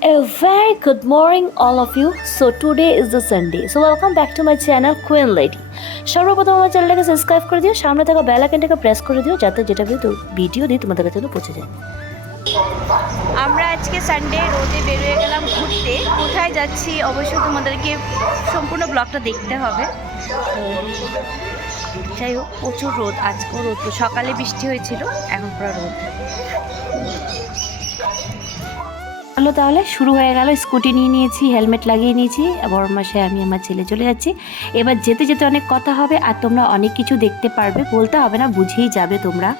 A very good morning, all of you. So today is the Sunday. So welcome back to my channel, Queen Lady. সর্বপ্রথম আমার চ্যানেলটাকে subscribe করে দিও, সামনে থাকা বেল আইকনটাকে প্রেস করে দিও, যাতে যেটা ভিডিও দিই তোমাদের কাছে পৌঁছে যায়। আমরা আজকে সানডে রোদে বেরিয়ে গেলাম ঘুরতে। কোথায় যাচ্ছি অবশ্যই তোমাদেরকে সম্পূর্ণ ব্লগটা দেখতে হবে। যাই হোক, প্রচুর রোদ, আজকেও রোদ। সকালে বৃষ্টি হয়েছিল, এখন পুরো রোদ। হলো তাহলে শুরু হয়ে গেল। স্কুটি নিয়ে নিয়েছি, হেলমেট লাগিয়ে নিয়েছি, বড় মাসে আমি আমার ছেলে চলে যাচ্ছি। এবার যেতে যেতে অনেক কথা হবে আর তোমরা অনেক কিছু দেখতে পারবে, বলতে হবে না, বুঝেই যাবে তোমরা।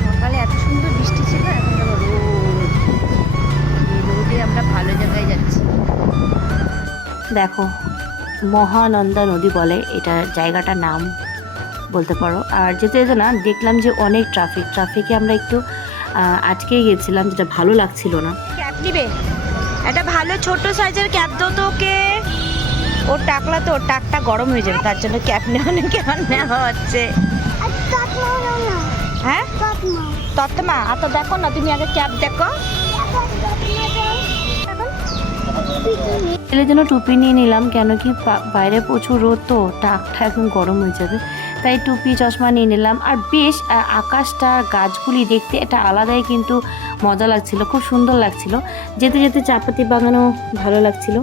সকালে এত সুন্দর বৃষ্টি ছিল, এখন দেখো রোদে আমরা ভালো জায়গায় যাচ্ছি। দেখো, মহানন্দা নদী বলে এটা, জায়গাটার নাম বলতে পারো। আর যেতে যেতে না দেখলাম যে অনেক ট্রাফিকে আমরা একটু আটকেই গেছিলাম, যেটা ভালো লাগছিল না। ক্যাব নিবে একটা ভালো ছোট সাইজের ক্যাব দাও তো ওকে। ওর টাকলা তো, ওর টাকটা গরম হয়ে যাবে, তার জন্য ক্যাব নেওয়া হচ্ছে। হ্যাঁ তত্মা আর তো দেখো না, তুমি আগে ক্যাব দেখো। ছেলের জন্য টুপি নিয়ে নিলাম, কেন কি বাইরে প্রচুর রোদ, তো টাকটা একদম গরম হয়ে যাবে, তাই টুপি চশমা নিয়ে নিলাম। আর বেশ আকাশটা, গাছগুলি দেখতে এটা আলাদাই কিন্তু মজা লাগছিল, খুব সুন্দর লাগছিল। যেতে যেতে চাপাতি বাগানও ভালো লাগছিল।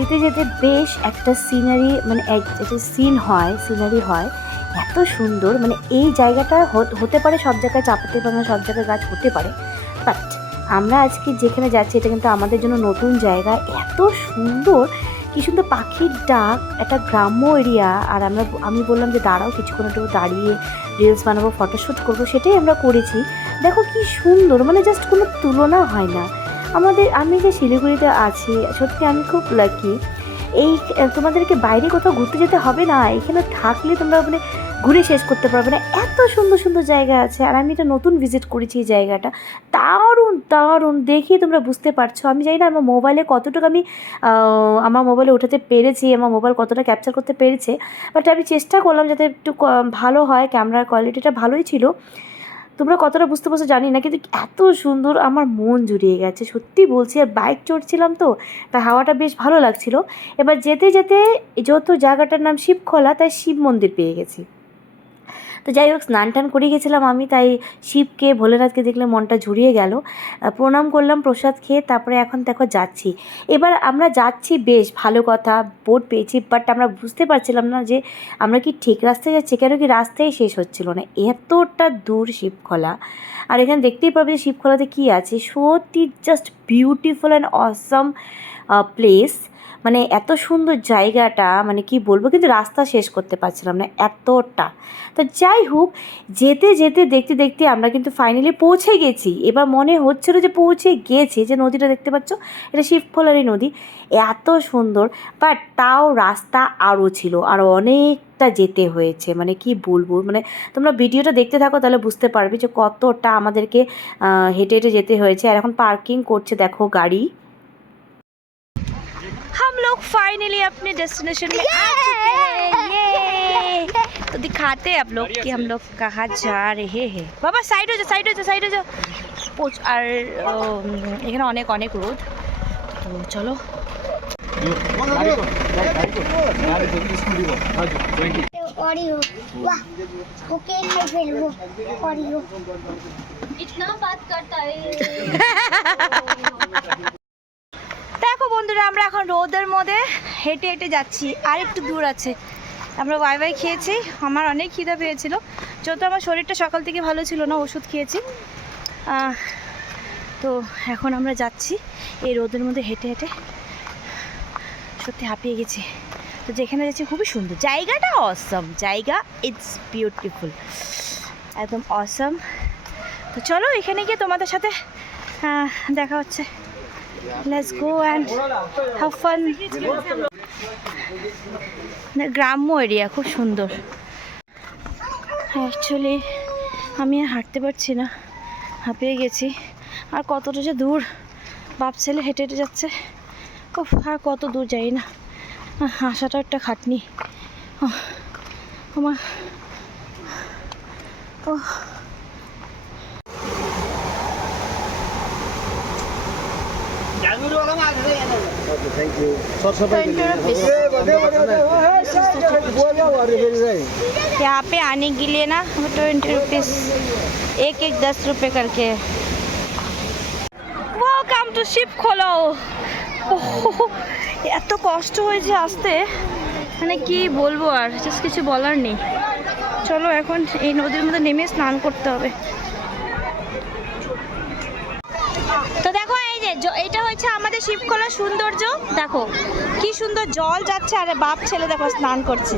যেতে যেতে বেশ একটা সিনারি, মানে একটা সিনারি হয় এত সুন্দর। মানে এই জায়গাটা হতে পারে সব জায়গায় চাপাতি বাগান, সব জায়গায় গাছ হতে পারে, বাট আমরা আজকে যেখানে যাচ্ছি এটা কিন্তু আমাদের জন্য নতুন জায়গা। এত সুন্দর, কি সুন্দর পাখির ডাক, একটা গ্রাম্য এরিয়া। আর আমি বললাম যে দাঁড়াও কিছুক্ষণ একটু দাঁড়িয়ে রিলস বানাবো, ফটোশ্যুট করবো, সেটাই আমরা করেছি। দেখো কি সুন্দর, মানে জাস্ট কোনো তুলনা হয় না। আমি যে শিলিগুড়িতে আছি, সত্যি আমি খুব লাকি। তোমাদেরকে বাইরে কোথাও ঘুরতে যেতে হবে না, এখানে থাকলে তোমরা মানে ঘুরে শেষ করতে পারবে না, এত সুন্দর সুন্দর জায়গা আছে। আর আমি এটা নতুন ভিজিট করেছি এই জায়গাটা, দারুণ দেখেই তোমরা বুঝতে পারছো। আমি জানি না আমার মোবাইলে কতটুকু আমি আমার মোবাইলে উঠাতে পেরেছি, আমার মোবাইল কতটা ক্যাপচার করতে পেরেছে, বাট আমি চেষ্টা করলাম যাতে একটু ভালো হয়। ক্যামেরার কোয়ালিটিটা ভালোই ছিল, তোমরা কতটা বুঝতে পারছো জানি না, কিন্তু এত সুন্দর, আমার মন জুড়িয়ে গেছে, সত্যি বলছি। আর বাইক চড়ছিলাম তো, তাই হাওয়াটা বেশ ভালো লাগছিল। এবার যেতে যেতে যেহেতু জায়গাটার নাম শিবখোলা, তাই শিব মন্দির পেয়ে গেছি। তো যাই হোক, স্নান টান করে গেছিলাম আমি, তাই শিবকে, ভোলেনাথকে দেখলে মনটা জুড়িয়ে গেল। প্রণাম করলাম প্রসাদ খেয়ে, তারপরে এখন দেখো যাচ্ছি। এবার আমরা যাচ্ছি, বেশ ভালো কথা, বোট পেয়েছি, বাট আমরা বুঝতে পারছিলাম না যে আমরা কি ঠিক রাস্তায় যাচ্ছি, কেন কি রাস্তায় শেষ হচ্ছিল না, এতটা দূর শিবখোলা। আর এখানে দেখতেই পারবে যে শিবখোলাতে কী আছে, সত্যি just beautiful and awesome place. মানে এত সুন্দর জায়গাটা, মানে কি বলবো, কিন্তু রাস্তা শেষ করতে পারছিলাম না এতটা। তো যাই হোক, যেতে যেতে দেখতে দেখতে আমরা কিন্তু ফাইনালি পৌঁছে গেছি। এবার মনে হচ্ছিলো যে পৌঁছে গেছি, যে নদীটা দেখতে পাচ্ছ, এটা শিবখোলারই নদী, এত সুন্দর। বাট তাও রাস্তা আরও ছিল, আরও অনেকটা যেতে হয়েছে, মানে কি বলবো। মানে তোমরা ভিডিওটা দেখতে থাকো, তাহলে বুঝতে পারবে যে কতটা আমাদেরকে হেঁটে হেঁটে যেতে হয়েছে। আর এখন পার্কিং করছে দেখো গাড়ি। हम लोग फाइनली अपने डेस्टिनेशन में आ चुके हैं। तो दिखाते हैं आप लोग कि हम लोग कहाँ जा रहे हैं। बाबा साइड हो जाओ, साइड हो जाओ। আর এখানে অনেক অনেক রোদ, তো চলো। इतना बात करता है। দেখো বন্ধুরা, আমরা এখন রোদের মধ্যে হেঁটে হেঁটে যাচ্ছি, আর একটু দূর আছে। আমরা ওয়াই খেয়েছি, আমার অনেক খিদা পেয়েছিল, যেহেতু আমার শরীরটা সকাল থেকে ভালো ছিল না, ওষুধ খেয়েছি। তো এখন আমরা যাচ্ছি এই রোদের মধ্যে হেঁটে হেঁটে, সত্যি হাঁপিয়ে গেছি। তো যেখানে যাচ্ছি খুবই সুন্দর জায়গাটা, অসম জায়গা, ইটস বিউটিফুল, একদম অসম। তো চলো এখানে গিয়ে তোমাদের সাথে দেখা হচ্ছে। Let's go and have fun. গ্রাম্য এরিয়া, খুব সুন্দর। অ্যাকচুয়ালি আমি আর হাঁটতে পারছি না, হাঁপিয়ে গেছি। আর কতটা যে দূর, বাপ ছেলে হেঁটে হেঁটে যাচ্ছে। ও আর কত দূর যাই না, আসাটা একটা খাটনি। আমার ও यहाँ पे आने के लिए ना 20 रुपीज़, एक 10 रुपये करके। वेलकम टू শিপ খোলো। এত কষ্ট হয়েছে আসতে, মানে কি বলবো, আর জাস্ট কিছু বলার নেই। চলো এখন এই নদীর মধ্যে নেমে স্নান করতে হবে। তো দেখো এই যে এটা হচ্ছে আমাদের শিবখোলার সৌন্দর্য, দেখো কি সুন্দর জল যাচ্ছে, আরে বাপ ছেলে দেখো স্নান করছে।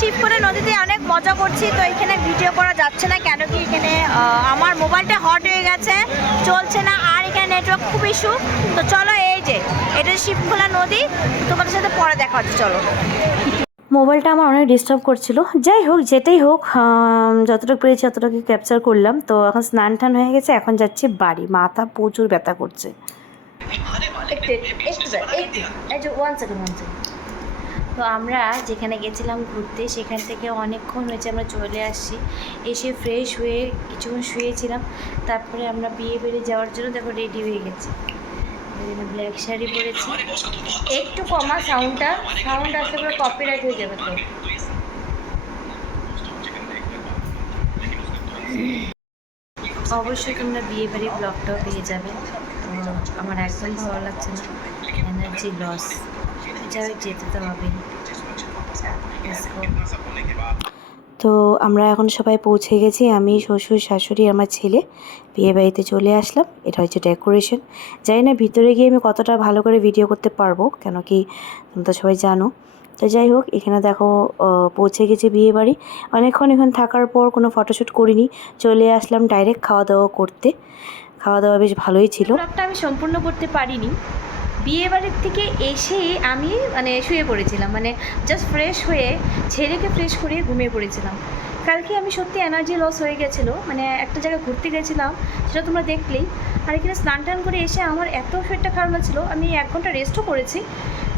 শিবপুরে নদীতে অনেক মজা করছি। তো এখানে ভিডিও করা যাচ্ছে না, কেন কি এখানে আমার মোবাইলটা হট হয়ে গেছে, চলছে না, আর এখানে নেটওয়ার্ক খুব ইস্যু। তো চলো এই যে এটা শিবখোলা নদী, তোমাদের সাথে পরে দেখা হচ্ছে। চলো। মোবাইলটা আমার অনেক ডিস্টার্ব করছিল, যাই হোক যেটাই হোক, যতটুকু পেরেছি ততটুকু ক্যাপচার করলাম। তো এখন স্নান টান হয়ে গেছে, এখন যাচ্ছি বাড়ি, মাথা প্রচুর ব্যথা করছে। তো আমরা যেখানে গেছিলাম ঘুরতে, সেখান থেকে অনেকক্ষণ হয়েছে আমরা চলে আসছি। এসে ফ্রেশ হয়ে কিছুক্ষণ শুয়েছিলাম, তারপরে আমরা বিয়ে বাড়ি যাওয়ার জন্য দেখো রেডি হয়ে গেছি। ব্ল্যাক শাড়ি পরেছি, একটু কমা সাউন্ডটা, সাউন্ড আসলে পরে কপিরাইট হয়ে যাবে। তো অবশ্যই তোমরা বিয়ে বাড়ির ব্লগটাও পেয়ে যাবে। তো আমার একদম ভালো লাগছে না, এনার্জি লস, যাই হোক যেতে তো হবেই। তো আমরা এখন সবাই পৌঁছে গেছি, আমি শ্বশুর শাশুড়ি আমার ছেলে বিয়ে বাড়িতে চলে আসলাম। এটা হচ্ছে ডেকোরেশন। জানি না ভিতরে গিয়ে আমি কতটা ভালো করে ভিডিও করতে পারবো, কেন কি তোমরা সবাই জানো। তো যাই হোক এখানে দেখো পৌঁছে গেছি বিয়ে বাড়ি। অনেকক্ষণ এখানে থাকার পর কোনো ফটোশ্যুট করিনি, চলে আসলাম ডাইরেক্ট খাওয়া দাওয়া করতে। খাওয়া দাওয়া বেশ ভালোই ছিল। ব্লগটা আমি সম্পূর্ণ করতে পারিনি, বিয়ে বাড়ির থেকে এসে আমি মানে শুয়ে পড়েছিলাম, মানে জাস্ট ফ্রেশ হয়ে ছেলেকে ফ্রেশ করিয়ে ঘুমিয়ে পড়েছিলাম। কালকে আমি সত্যি এনার্জি লস হয়ে গেছিলো, মানে একটা জায়গায় ঘুরতে গেছিলাম, সেটা তোমরা দেখলেই। আর এখানে স্নান টান করে এসে আমার এত শরীরটা খারাপ লাগছিলো, আমি 1 ঘন্টা রেস্টও করেছি।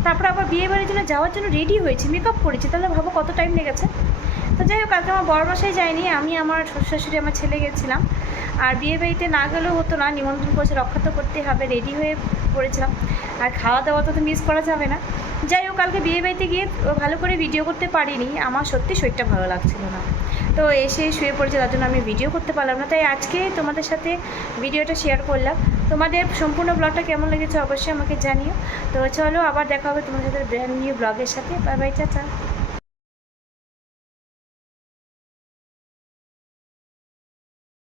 তারপর আবার বিয়ে বাড়ির জন্য যাওয়ার জন্য রেডি হয়েছি, মেকআপ করেছি, তাহলে ভাবো কত টাইম লেগেছে। তো যাই হোক কালকে আমার বড় বাসায় যায়নি, আমি আমার শ্বশুর শাশুড়ি আমার ছেলে গেছিলাম। আর বিয়ে বাড়িতে না গেলেও হতো না, নিমন্ত্রণ করেছে, রক্ষা তো করতে হবে, রেডি হয়ে পড়েছিলাম। আর খাওয়া দাওয়া তো মিস করা যাবে না। যাই হোক কালকে বিয়ে বাড়িতে গিয়ে ভালো করে ভিডিও করতে পারিনি, আমার সত্যি শরীরটা ভালো লাগছিল না। তো এসে শুয়ে পড়েছে, তার জন্য আমি ভিডিও করতে পারলাম না। তাই আজকে তোমাদের সাথে ভিডিওটা শেয়ার করলাম। তোমাদের সম্পূর্ণ ব্লগটা কেমন লেগেছে অবশ্যই আমাকে জানিও। তো চলো আবার দেখা হবে তোমাদের সাথে ব্র্যান্ড নিউ ব্লগের সাথে। Bye bye, tata.